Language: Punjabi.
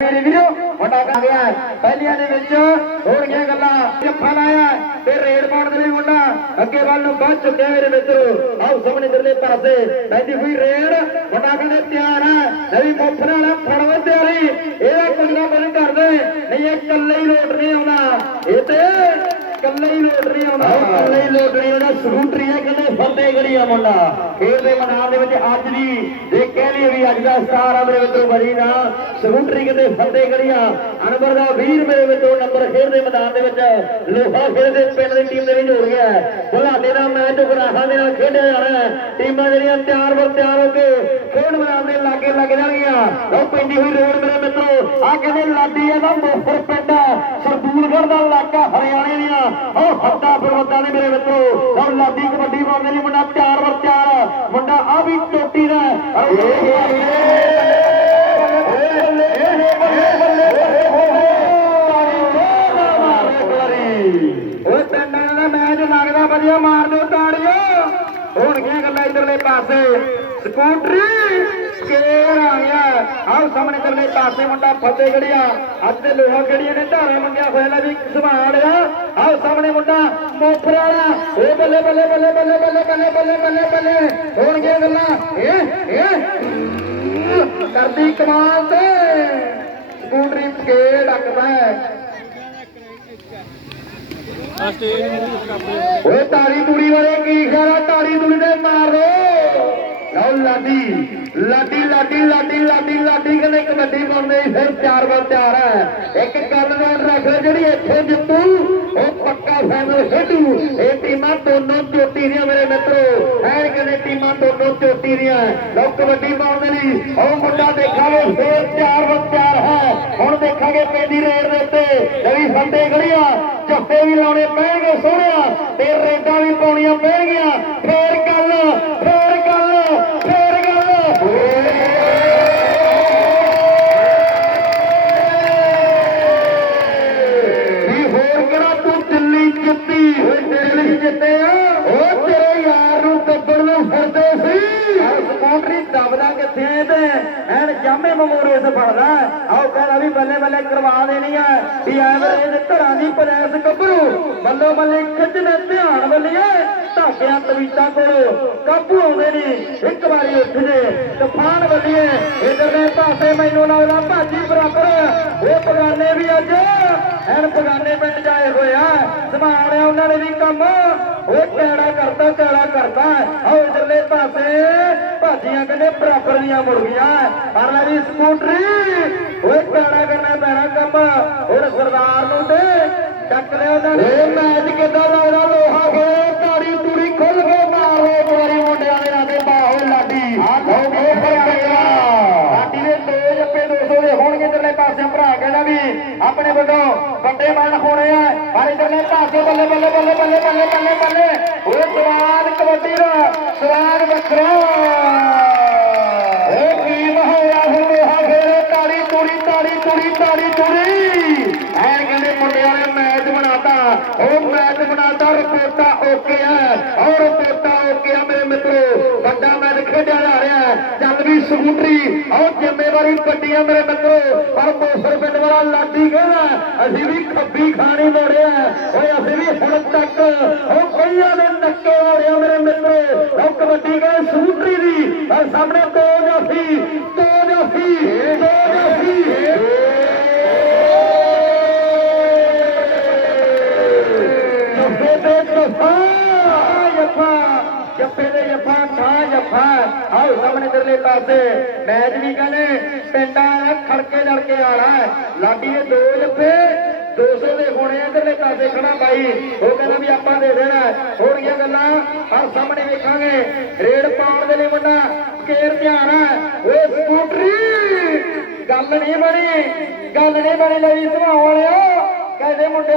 ਮੇਰੇ ਵੀਰੋ ਵੱਡਾ ਕਰ ਗਿਆ ਪਹਿਲੀਆਂ ਦੇ ਵਿੱਚ ਹੋਣਗੀਆਂ ਗੱਲਾਂ, ਜੱਫਾ ਲਾਇਆ ਤੇ ਰੇਡ ਪਾਉਣ ਦੇ ਲਈ ਮੁੰਡਾ ਅੱਗੇ ਵੱਲ ਨੂੰ ਵੱਧ ਚੁੱਕਿਆ ਮੇਰੇ ਮਿੱਤਰੋ। ਆਓ, ਸਾਹਮਣੇ ਇਧਰਲੇ ਪਾਸੇ ਪੈਂਦੀ ਹੋਈ ਰੇਡ, ਮੁੰਡਾ ਕਹਿੰਦੇ ਤਿਆਰ ਹੈ, ਨਵੀਂ ਮੁੱਠ ਨਾਲ ਫੜਨ ਤਿਆਰੀ। ਇਹਦਾ ਕੁਝ ਨਾ ਕੁਝ ਕਰਦੇ ਨਹੀਂ, ਇਹ ਇਕੱਲੇ ਹੀ ਲੋਟ ਨਹੀਂ ਆਉਂਦਾ। ਇਹ ਤੇ ਇਕੱਲੇ ਹੀ ਲੋਟ ਨਹੀਂ ਆਉਂਦਾ ਇਕੱਲੇ ਹੀ ਲੋਟ ਆਉਂਦਾ। ਸਕੂਟਰੀ ਹੈ ਕਹਿੰਦੇ ਫੱਟੇ ਗੜੀਆ ਮੁੰਡਾ। ਖੇਡ ਦੇ ਮੈਦਾਨ ਦੇ ਵਿੱਚ ਅੱਜ ਦੀ ਜੇ ਕਹਿ ਲਈਏ ਵੀ ਅੱਜ ਦਾ ਸਟਾਰ ਆ ਮੇਰੇ ਵਿੱਚੋਂ ਬਰੀ ਨਾ ਸਕੂਟਰੀ ਕਹਿੰਦੇ ਫੱਟੇ ਗੜੀਆ ਅਨਵਰ ਦਾ ਵੀਰ ਮੇਰੇ ਵਿੱਚੋਂ ਨੰਬਰ ਖੇਡ ਦੇ ਮੈਦਾਨ ਦੇ ਵਿੱਚ। ਲੋਹਾ ਖੇਡ ਦੇ ਪਿੰਡ ਦੀ ਟੀਮ ਦੇ ਵਿੱਚ ਜੁੜ ਗਿਆ ਬੁਲਾਡੇ ਦਾ ਮੈਚ ਉਗਰਾਹਾਂ ਦੇ ਨਾਲ ਖੇਡਿਆ ਜਾਣਾ ਟੀਮਾਂ ਜਿਹੜੀਆਂ ਤਿਆਰ ਬਰ ਤਿਆਰ ਹੋ ਕੇ ਖੇਡ ਮੈਦਾਨ ਦੇ ਲਾਗੇ ਲੱਗ ਜਾਣਗੀਆਂ। ਉਹ ਪੈਂਦੀ ਹੋਈ ਰੋਡ ਮੇਰੇ ਮਿੱਤਰੋ। ਆ ਕਹਿੰਦੇ ਲਾਡੀ ਇਹਦਾ ਮੋਫਰ ਪਿੰਡ ਹੈ ਸਰਦੂਲਗੜ੍ਹ ਦਾ ਇਲਾਕਾ ਹਰਿਆਣੇ ਦੀਆਂ। ਉਹ ਹੱਦਾ ਫਿਰਵੱਦਾ ਨੇ ਮੇਰੇ ਵਿੱਚੋਂ ਉਹ ਲਾਡੀ ਕਬੱਡੀ ਪਾਉਂਦੇ ਨੇ ਮੁੰਡਾ ਤਿਆਰ ਵਰ ਤਿਆਰ ਮੁੰਡਾ ਆ ਵੀ ਟੋਟੀ ਦਾ ਹੋਣਗੀਆਂ ਗੱਲਾਂ ਇਧਰਲੇ ਪਾਸੇ? ਸਕੂਟਰੀ ਕੇਰ ਆ ਗਿਆ। ਆਹ ਸਾਹਮਣੇ ਇਧਰਲੇ ਪਾਸੇ ਮੁੰਡਾ ਫੱਤੇ ਗੜੀਆ। ਅੱਜ ਤੇ ਲੋਹਾ ਗੜੀਆ ਨੇ ਧਾਰਾ ਮੰਗਿਆ ਹੋਇਆ ਲੈ ਵੀ ਸੰਭਾਲ ਆਹ ਸਾਹਮਣੇ ਮੁੰਡਾ ਮੋਫਰ ਵਾਲਾ ਓ ਬੱਲੇ ਬੱਲੇ ਬੱਲੇ ਬੱਲੇ ਬੱਲੇ ਬੱਲੇ ਬੱਲੇ ਬੱਲੇ ਬੱਲੇ। ਹੋਣਗੀਆਂ ਗੱਲਾਂ? ਇਹ ਇਹ ਕਰਦੀ ਕਮਾਲ ਤੇ। ਸਕੂਟਰੀ ਕੇ ਡੱਕਦਾ ਓਏ ਤਾੜੀ ਤੂੜੀ ਵਾਲੇ, ਕੀ ਖਿਆਲ ਤਾੜੀ ਤੂੜੀ ਦੇ ਮਾਰ ਲਓ ਲਾਡੀ ਲਾਡੀ ਲਾਡੀ ਲਾਡੀ ਲਾਡੀ ਲਾਡੀ, ਕਹਿੰਦੇ ਕਬੱਡੀ ਪਾਉਂਦੇ ਫਿਰ ਚਾਰ ਵਾਰ ਤਿਆਰ ਹੈ। ਇੱਕ ਗੱਲ ਦਾ ਰੱਖ ਲੈ, ਜਿਹੜੀ ਇੱਥੇ ਜਿੱਤੂ, ਉਹ ਪੱਕਾ ਫਾਈਨਲ ਖੇਡੂ। ਇਹ ਟੀਮਾਂ ਦੋਨੋਂ ਚੋਟੀ ਦੀਆਂ, ਮੇਰੇ ਮਿੱਤਰੋ। ਐ ਕਹਿੰਦੇ ਟੀਮਾਂ ਦੋਨੋਂ ਚੋਟੀ ਦੀਆਂ। ਲਓ ਕਬੱਡੀ ਪਾਉਣ ਦੇ ਲਈ, ਉਹ ਮੁੰਡਾ ਦੇਖਾਂਗੇ, ਫੇਰ ਚਾਰ ਵਾਰ ਤਿਆਰ ਹੈ। ਹੁਣ ਦੇਖਾਂਗੇ ਪੈਂਦੀ ਰੇਡ ਦੇ ਉੱਤੇ, ਨਵੀਂ ਫੰਡੇ ਗੜੀਆਂ ਜੱਫੇ ਵੀ ਲਾਉਣੇ ਪੈਣਗੇ ਸੋਹਣਿਆ ਤੇ ਰੇਡਾਂ ਵੀ ਪਾਉਣੀਆਂ ਪੈਣਗੀਆਂ। ਫੇਰ ਗੱਲ ਫੇਰ ਗੱਲ ਫੇਰ ਗੱਲ। ਵੀ ਹੋਰ ਕਿਹੜਾ ਤੂੰ ਦਿੱਲੀ ਜਿੱਤੀ? ਦਿੱਲੀ ਜਿੱਤੇ ਆ? ਸਕੂਟਰੀ ਦਬਦਾ ਕਿੱਥੇ ਐ ਤੇ? ਐਨ ਜਾਮੇ ਮਮੋਰੇ ਸੇ ਫੜਦਾ। ਆਓ ਕਹਿੰਦਾ ਵੀ ਬੱਲੇ ਬੱਲੇ ਕਰਵਾ ਦੇਣੀ ਆ। ਵੀ ਐਵਰੇਜ ਘਰਾਂ ਦੀ ਪ੍ਰੈਸ ਗੱਭਰੂ। ਬੱਲੋ ਬੱਲੇ ਖਿੱਚਨੇ ਧਿਆਨ ਬੱਲੀਏ ਧਾਗਿਆਂ ਤਵੀਤਾਂ ਕੋਲ। ਕਾਬੂ ਆਉਂਦੇ ਨਹੀਂ ਇੱਕ ਵਾਰੀ ਉੱਠ ਜੇ ਤੂਫਾਨ ਬੱਲੀਏ ਇਧਰਲੇ ਪਾਸੇ ਮੈਨੂੰ ਲੱਗਦਾ ਭਾਜੀ ਬਰਾਬਰ। ਉਹ ਪਗਾਨੇ ਵੀ ਅੱਜ, ਐਨ ਪਗਾਨੇ ਪਿੰਡ ਜਾਏ ਹੋਇਆ ਸੰਭਾਲਿਆ ਉਹਨਾਂ ਨੇ ਵੀ ਕੰਮ। ਉਹ ਕਿਹੜਾ ਕਰਦਾ ਕਿਹੜਾ ਕਰਦਾ। ਆਓ ਇਧਰਲੇ ਪਾਸੇ ਭਾਜੀਆਂ ਕਹਿੰਦੇ ਬਰਾਬਰ ਦੀਆਂ ਮੁੜ ਗਈਆਂ ਪਰ ਲੈ ਵੀ ਸਕੂਟਰੀ। ਓਏ ਕਿਹੜਾ ਕਰਨਾ ਪੈਣਾ ਕੰਮ। ਹੁਣ ਸਰਦਾਰ ਨੂੰ ਤੇ ਚੱਕ ਲਿਆ ਉਹਨਾਂ ਨੇ। ਇਹ ਮੈਚ ਕਿੱਦਾਂ ਦਾ ਲੋਹਾ ਖੇ ਤਾੜੀ ਤੂੜੀ ਖੁੱਲ ਕੇ ਮਾਰੋ ਇੱਕ ਵਾਰੀ ਮੁੰਡਿਆਂ ਦੇ ਨਾਤੇ ਬਾਹੋ ਲਾਡੀ ਲਓ ਵੀ ਫਰਕਾ ਲਾਡੀ ਦੇ ਦੋ ਜੱਪੇ 200 ਦੇ ਹੋਣਗੇ ਇਧਰਲੇ ਪਾਸੇ ਭਰਾ ਕਹਿੰਦਾ ਵੀ ਆਪਣੇ ਵੱਲੋਂ ਵੱਡੇ ਮਨ ਹੋਣੇ ਆ। ਪਰ ਇਧਰਲੇ ਪਾਸੇ ਬੱਲੇ ਬੱਲੇ ਬੱਲੇ ਬੱਲੇ ਬੱਲੇ ਬੱਲੇ ਬੱਲੇ। ਓਏ ਸਵਾਦ ਕਬੱਡੀ ਦਾ ਸਵਾਦ ਵੱਖਰਾ। ਓ ਕੀ ਮਹਾਇਆ ਲੋਹਾ ਫੇਰੇ ਤਾੜੀ ਤੂੜੀ ਤਾੜੀ ਤੂੜੀ ਤਾੜੀ ਤੂੜੀ। ਐ ਕਹਿੰਦੇ ਮੁੰਡਿਆਂ ਨੇ ਮੈਚ ਬਣਾਤਾ। ਉਹ ਮੈਚ ਬਣਾਤਾ, ਰਿਪੋਰਟਾਂ ਓਕੇ ਆ। ਔਰ ਰਿਪੋਰਟਾਂ ਓਕੇ ਆ ਮੇਰੇ ਮਿੱਤਰੋ। ਵੱਡਾ ਮੈਚ ਖੇਡਿਆ ਜਾ ਰਿਹਾ। ਹੈ ਸਕੂਟਰੀ ਔਰ ਜ਼ਿੰਮੇਵਾਰੀ ਵੱਡੀ ਆ ਮੇਰੇ ਮਿੱਤਰੋ, ਪਰ ਬੋਸਰ ਪਿੰਡ ਵਾਲਾ ਲਾਡੀ ਕਹਿੰਦਾ, ਅਸੀਂ ਵੀ ਖੱਬੀ ਖਾਣੀ ਮੋੜਿਆ ਓਏ, ਅਸੀਂ ਵੀ ਹੁਣ ਤੱਕ ਉਹ ਕਈਆਂ ਦੇ ਨੱਕੇ ਮੋੜਿਆ ਮੇਰੇ ਮਿੱਤਰੋ। ਉਹ ਕਬੱਡੀ ਕਹਿੰਦੇ ਸਕੂਟਰੀ ਦੀ, ਪਰ ਸਾਹਮਣੇ ਦੋ ਜਾਫੀ ਦੋ ਜਾਫੀ ਠਾ ਆਓ ਸਾਹਮਣੇ ਦਰਲੇ ਪਾਸੇ। ਮੈਚ ਵੀ ਕਹਿੰਦੇ, ਪਿੰਡਾਂ ਦਾ ਖੜਕੇ ਲੜਕੇ ਵਾਲਾ ਲਾਡੀ ਦੇ ਦੋ ਜੱਫੇ 200 ਦੇ ਹੋਣੇ ਇਧਰਲੇ ਪਾਸੇ ਖੜਾ ਬਾਈ। ਉਹ ਕਹਿੰਦਾ ਵੀ ਆਪਾਂ ਦੇ ਦੇਣਾ। ਹੋਣਗੀਆਂ ਗੱਲਾਂ ਹਰ ਸਾਹਮਣੇ ਵੇਖਾਂਗੇ। ਰੇਡ ਪਾਉਣ ਦੇ ਲਈ ਮੁੰਡਾ ਕੇਰ ਧਿਆਨ ਹੈ। ਓਏ ਸਕੂਟਰੀ! ਗੱਲ ਨਹੀਂ ਬਣੀ, ਗੱਲ ਨਹੀਂ ਬਣੀ, ਲਈ ਸੁਭਾਅ ਵਾਲਿਓ। ਕਹਿੰਦੇ ਮੁੰਡੇ